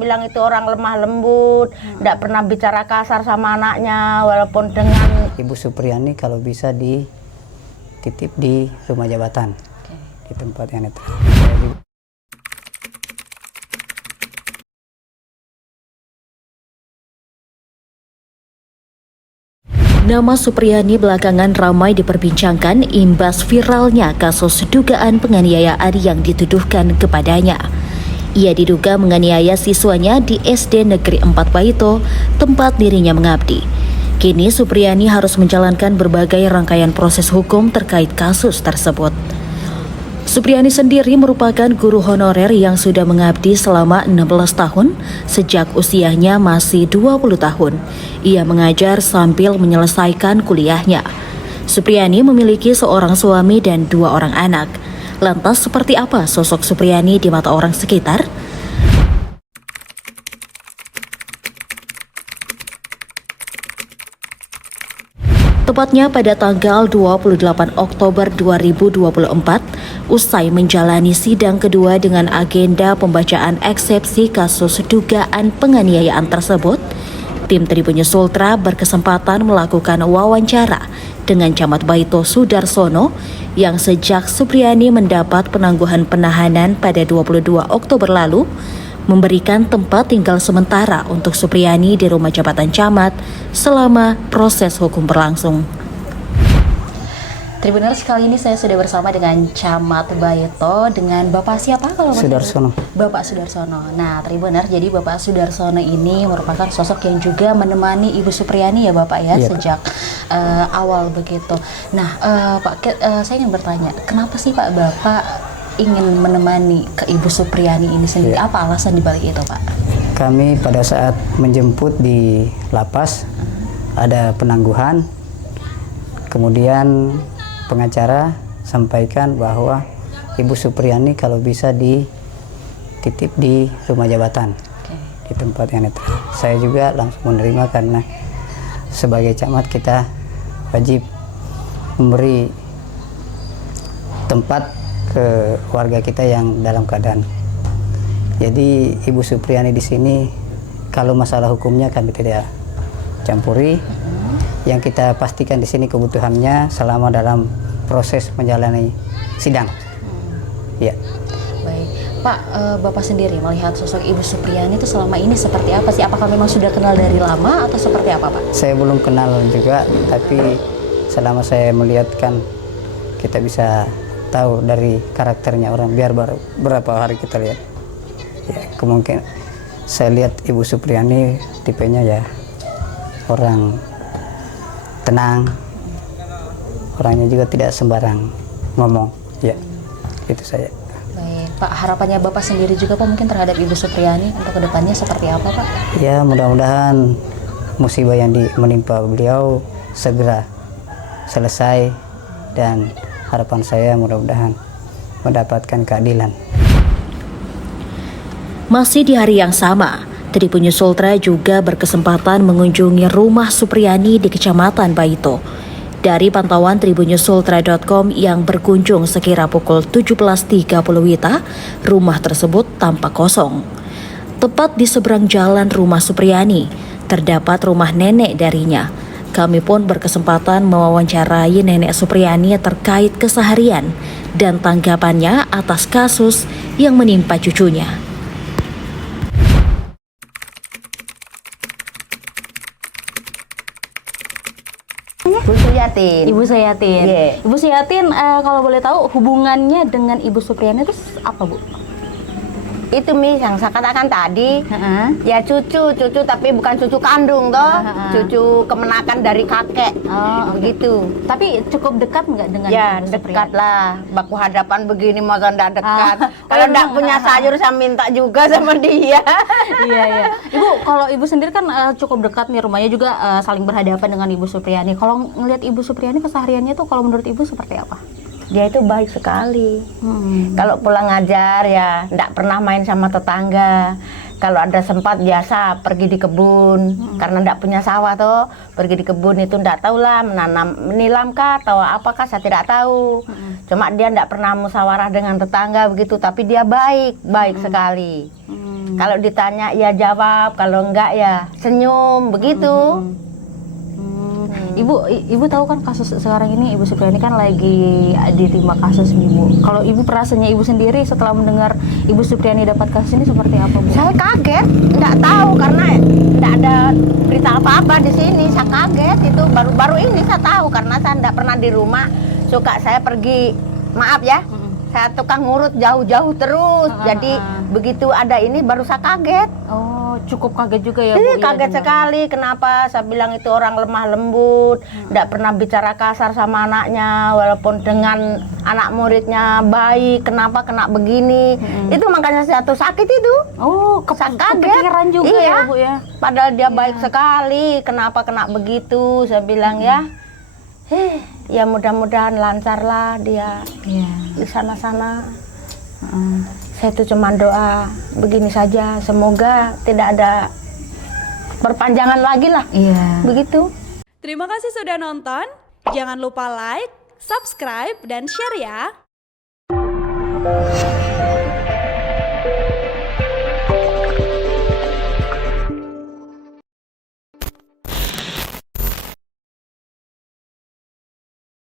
Bilang itu orang lemah lembut, tidak pernah bicara kasar sama anaknya, walaupun dengan Ibu Supriyani kalau bisa dititip di rumah jabatan, di tempat yang netral. Nama Supriyani belakangan ramai diperbincangkan imbas viralnya kasus dugaan penganiayaan yang dituduhkan kepadanya. Ia diduga menganiaya siswanya di SD Negeri 4 Baito, tempat dirinya mengabdi. Kini Supriyani harus menjalankan berbagai rangkaian proses hukum terkait kasus tersebut. Supriyani sendiri merupakan guru honorer yang sudah mengabdi selama 16 tahun sejak usianya masih 20 tahun. Ia mengajar sambil menyelesaikan kuliahnya. Supriyani memiliki seorang suami dan 2 orang anak. Lantas seperti apa sosok Supriyani di mata orang sekitar? Tepatnya pada tanggal 28 Oktober 2024, usai menjalani sidang kedua dengan agenda pembacaan eksepsi kasus dugaan penganiayaan tersebut, tim Tribun News Ultra berkesempatan melakukan wawancara dengan Camat Baito Sudarsono yang sejak Supriyani mendapat penangguhan penahanan pada 22 Oktober lalu, memberikan tempat tinggal sementara untuk Supriyani di rumah jabatan camat selama proses hukum berlangsung. Tribuners, kali ini saya sudah bersama dengan Camat Baito, dengan Bapak siapa kalau Sudarsono. Bapak Sudarsono. Nah, Tribuners, jadi Bapak Sudarsono ini merupakan sosok yang juga menemani Ibu Supriyani ya Bapak ya, sejak awal begitu. Nah, Pak, saya ingin bertanya, kenapa sih Pak Bapak ingin menemani ke Ibu Supriyani ini sendiri? Apa alasan dibalik itu Pak? Kami pada saat menjemput di lapas ada penangguhan, kemudian pengacara sampaikan bahwa Ibu Supriyani kalau bisa dititip di rumah jabatan, di tempat yang netral. Saya juga langsung menerima karena sebagai camat kita wajib memberi tempat ke warga kita yang dalam keadaan. Jadi Ibu Supriyani di sini kalau masalah hukumnya kami tidak campuri. Yang kita pastikan di sini kebutuhannya selama dalam proses menjalani sidang. Ya. Baik, Pak, Bapak sendiri melihat sosok Ibu Supriyani itu selama ini seperti apa sih? Apakah memang sudah kenal dari lama atau seperti apa Pak? Saya belum kenal juga, tapi selama saya melihat kan kita bisa tahu dari karakternya orang, biar baru berapa hari kita lihat. Ya, kemungkinan saya lihat Ibu Supriyani tipenya ya orang tenang, orangnya juga tidak sembarang ngomong. Ya, itu saya. Baik, Pak, harapannya Bapak sendiri juga Pak mungkin terhadap Ibu Supriyani untuk kedepannya seperti apa Pak? Ya, mudah-mudahan musibah yang menimpa beliau segera selesai dan harapan saya mudah-mudahan mendapatkan keadilan. Masih di hari yang sama, Tribun News Ultra juga berkesempatan mengunjungi rumah Supriyani di Kecamatan Baito. Dari pantauan tribunnewsultra.com yang berkunjung sekira pukul 17.30 WITA, rumah tersebut tampak kosong. Tepat di seberang jalan rumah Supriyani, terdapat rumah nenek darinya. Kami pun berkesempatan mewawancarai nenek Supriyani terkait keseharian dan tanggapannya atas kasus yang menimpa cucunya. Ibu Suyatin. Ibu Suyatin. Yeah. Ibu Suyatin, kalau boleh tahu hubungannya dengan Ibu Supriyani itu apa Bu? Itu yang saya katakan tadi, ya cucu tapi bukan cucu kandung toh, cucu kemenakan dari kakek, begitu. Tapi cukup dekat nggak dengan Ya Ibu dekat Supriyani? lah, baku hadapan begini masa ndak dekat. Kalau ndak punya sayur saya minta juga sama dia. Iya iya. Ibu, kalau Ibu sendiri kan cukup dekat nih rumahnya juga saling berhadapan dengan Ibu Supriyani. Kalau ngelihat Ibu Supriyani kesehariannya tuh kalau menurut Ibu seperti apa? Dia itu baik sekali. Kalau pulang ngajar ya ndak pernah main sama tetangga. Kalau ada sempat biasa pergi di kebun, karena ndak punya sawah tuh, pergi di kebun itu ndak tahu lah menilam kah atau apakah saya tidak tahu. Cuma dia ndak pernah musyawarah dengan tetangga begitu, tapi dia baik sekali. Kalau ditanya ya jawab, kalau enggak ya senyum, begitu. Ibu tahu kan kasus sekarang ini Ibu Supriani kan lagi ditimpa kasus nih Bu. Kalau Ibu perasaannya Ibu sendiri setelah mendengar Ibu Supriani dapat kasus ini seperti apa Bu? Saya kaget, nggak tahu karena nggak ada berita apa-apa di sini. Saya kaget itu baru-baru ini saya tahu karena saya nggak pernah di rumah. Suka saya pergi, maaf ya, saya tukang ngurut jauh-jauh terus. Jadi begitu ada ini baru saya kaget. Oh, cukup kaget juga ya Bu. Kaget sekali. Kenapa? Saya bilang itu orang lemah lembut, nggak pernah bicara kasar sama anaknya, walaupun dengan anak muridnya baik. Kenapa kena begini? Itu makanya saya tuh sakit itu. Oh, Saya kaget. kepikiran juga Iya. ya Bu ya. Padahal dia baik sekali. Kenapa kena begitu? Saya bilang ya, ya mudah-mudahan lancar lah dia Iya. di sana-sana. Saya tuh cuma doa begini saja, semoga tidak ada perpanjangan lagi lah. Iya. Begitu. Terima kasih sudah nonton. Jangan lupa like, subscribe, dan share ya.